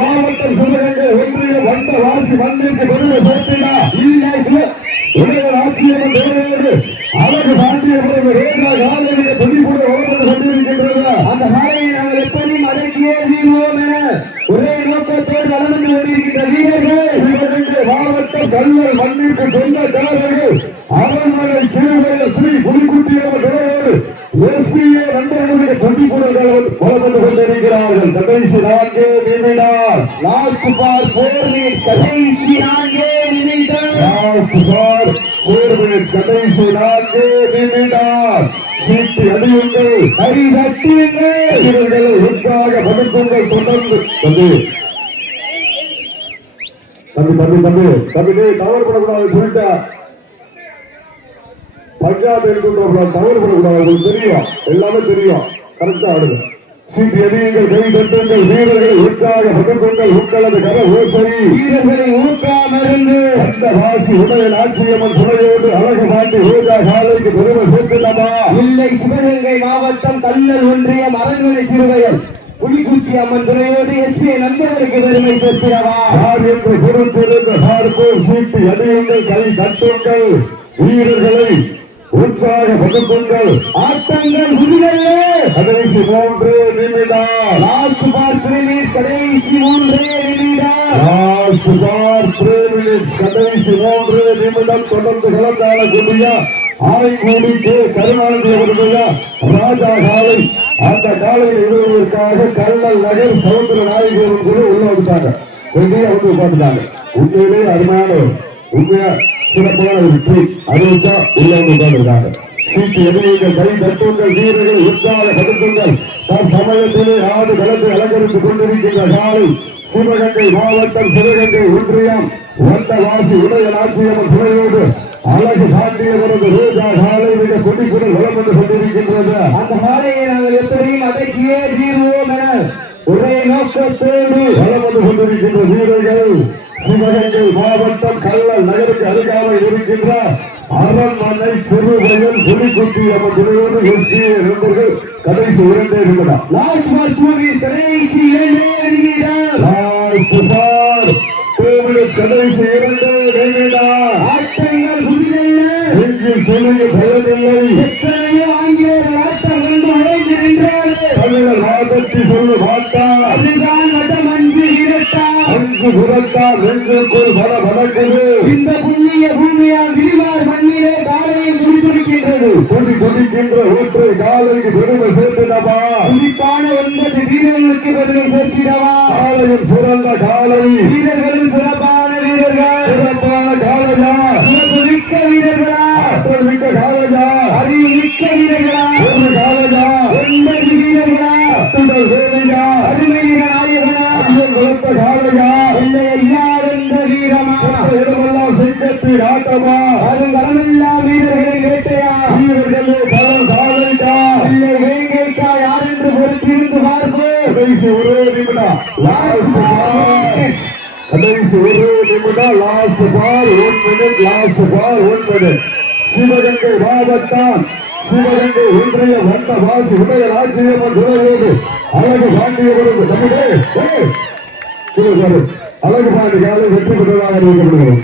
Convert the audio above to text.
மாவட்டம் சிவகங்கை ஒன்றிய வந்தவாசி மண்ணிற்கு பெருமை சேர்த்தினா ஆட்சியம்மன் தேவையோடு அழகு பாண்டியபுரம் ரேகா காலையில துணிபுட ஓடுவது கொண்டிருக்கின்றது. அந்த காலையை நாங்கள் எப்படியும் அடக்கியே தீர்வோம் என ஒரே நோக்கத்தோடு வளர்ந்து கொண்டிருக்கின்ற வீரர்கள் சிவகங்கை மாவட்டம் கல்லல் மண்ணிற்கு சொந்தக்காரர்கள் அரண்மனை சிறுவய ஸ்ரீ புலிக்குட்டியம்மன் தேவையோடு எஸ்பிஏ நண்பர்களுடைய துணிபுடங்கள் வளர்ந்து கொண்டிருக்கிறார்கள். கடைசி 4 நிமிடம் லாஸ்ட் ஃபார் 4 மினிட்ஸ். கடைசி 4 நிமிடம் லாஸ்ட் ஃபார் 4 மினிட்ஸ். கடைசி 4 நிமிடம். சீட்டி அடியுங்கள், கை தட்டுங்கள், இவர்களை உற்சாக படுத்துங்கள். தொடர்ந்து தம்பி தவறுபடக்கூடாது சொல்லிட்டா பஞ்சாப் இருக்கின்ற தவறுபடக்கூடாது. தெரியும், எல்லாமே தெரியும். கரெக்டா ஆடுங்க. சீட்டி அடியுங்கள், கை தட்டுங்கள், வீரர்களை உற்சாக படுத்துங்கள். உங்களது கர ஓசை வீரர்களை ஊக்காமிருந்து அந்த வாசி உடைய ஆட்சியம்மன் துணையோடு அழகு பாண்டி ரோஜா காலைக்கு பெருமை சேர்த்துள்ளமா இல்லை. சிவகங்கை மாவட்டம் கல்லல் ஒன்றியம் அரண்மனை சிறுவயல் புலிக்குட்டி அம்மன் துணையோடு எஸ்பி நண்பர்களுக்கு பெருமை சேர்க்கிறவா யார் என்று பொறுத்திருந்து பார்ப்போம். சீட்டி அடியுங்கள், கை தட்டுங்கள், வீரர்களை உற்சாக பகுத்துங்கள். ஆட்டங்கள் முடியலே. கடைசி 3 நிமிடம். Last for 3 minutes. கடைசி 3 நிமிடம். Last for 3 minutes. கடைசி 3 நிமிடம். தொடர்ந்து கலந்தாடக்கூடிய ஆய்கூடி கே கருணாநிதி அவர்களுடைய ராஜா காலை அந்த காலையில் இடுவதற்காக கல்லல் நகர் சமுத்திர நாயகர் கூட உள்ள வந்துட்டாங்க. கொஞ்சம் வந்து உட்காந்துட்டாங்க. உண்மையிலே அருமையான உண்மையா சிறப்பான வெற்றி. அதை வச்சா உள்ள உட்கார்ந்துருக்காங்க. சீட்டு எதிரிகள், கை தட்டுங்கள், வீரர்கள் உற்சாக படுத்துங்கள். தன் சமயத்திலே ஆடு களத்தை அலங்கரித்துக் கொண்டிருக்கின்ற காலை சிவகங்கை மாவட்டம் சிவகங்கை ஒன்றியம் வந்தவாசி உடைய ஆட்சியம்மன் துணையோடு அழகு பாண்டியவரது ரோஜா காலை மிக கொடிக்குடன் வளம் வந்து கொண்டிருக்கின்றது. அந்த காலையை நாங்கள் எப்படியும் அடக்கியே தீர்வோம் என ஒரே நோக்கத்தோடு வளம் வந்து கொண்டிருக்கின்ற வீரர்கள் சிவகங்கை மாவட்டம் கல்லல் நகருக்கு அருகாமையில் இருக்கின்ற அரண்மனை சிறுவயல் புலிக்குட்டி அம்மன் துணையோடு எஸ்பிஏ நண்பர்கள் கடைசி 2 நிமிடம். Last for 2 minutes. கடைசி 2 நிமிடம். Last for 2 minutes. கடைசி 2 நிமிடம். ஆட்டங்கள் முடியல. நெஞ்சில் துணிய பயமில்லை. எத்தனையோ ஆங்கிலேயர் ஆட்டம் கொண்டு உழைந்து நின்றார்கள். தமிழர் வாதத்தை சொல்லு மாட்டா. அதுதான் மதம் 5 இரட்டா 5 புரட்டா நெஞ்சுக்குள் பல படக்குது. இந்த புண்ணிய பூமியால் விரிவார் மண்ணிலே காலையை துடித்துடிக்கின்றது. துடிக்கின்ற ஒற்றை காலைக்கு பெருமை சேர்த்திடவா. துடிப்பான 9 வீரர்களுக்கு பெருமை சேர்த்திடவா. காலையும் சிறந்த காலை, வீரர்களும் சிறப்பான வீரர்கள். சிறப்பான காலையா, சிறப்பு மிக்க வீரர்களா, ஆற்றல் மிக்க காலையா, அறிவு மிக்க வீரர்களா, ஒரு காலையா, 9 வீரர்களா, அத்துடல் வேலையா, அருமை வீர நாயகனா, ஐயன் வளர்த்த காலையா, இல்லை ஐயார் என்ற வீரமா, இடமெல்லாம் சிங்கத்தில் ஆட்டமா, அதன் களமெல்லாம் வீரர்களை வேட்டையா, வீரர்களே பலம் காலையா, இல்லை வேங்கைக்கா, யார் என்று பொறுத்திருந்து பார்ப்போம். கடைசி 1 நிமிடம். கடைசி 1 நிமிடம். Last for 1 minute. Last for 1 minute. Sivaganga மாவட்டம் சிவகங்கை ஒன்றிய வந்தவாசி உடைய ஆட்சியம்மன் துணையோடு அழகு பாண்டியவரது தமிழே அழகு பாண்டி காலை வெற்றி பெற்றதாக அறிவிக்கப்படுகிறது.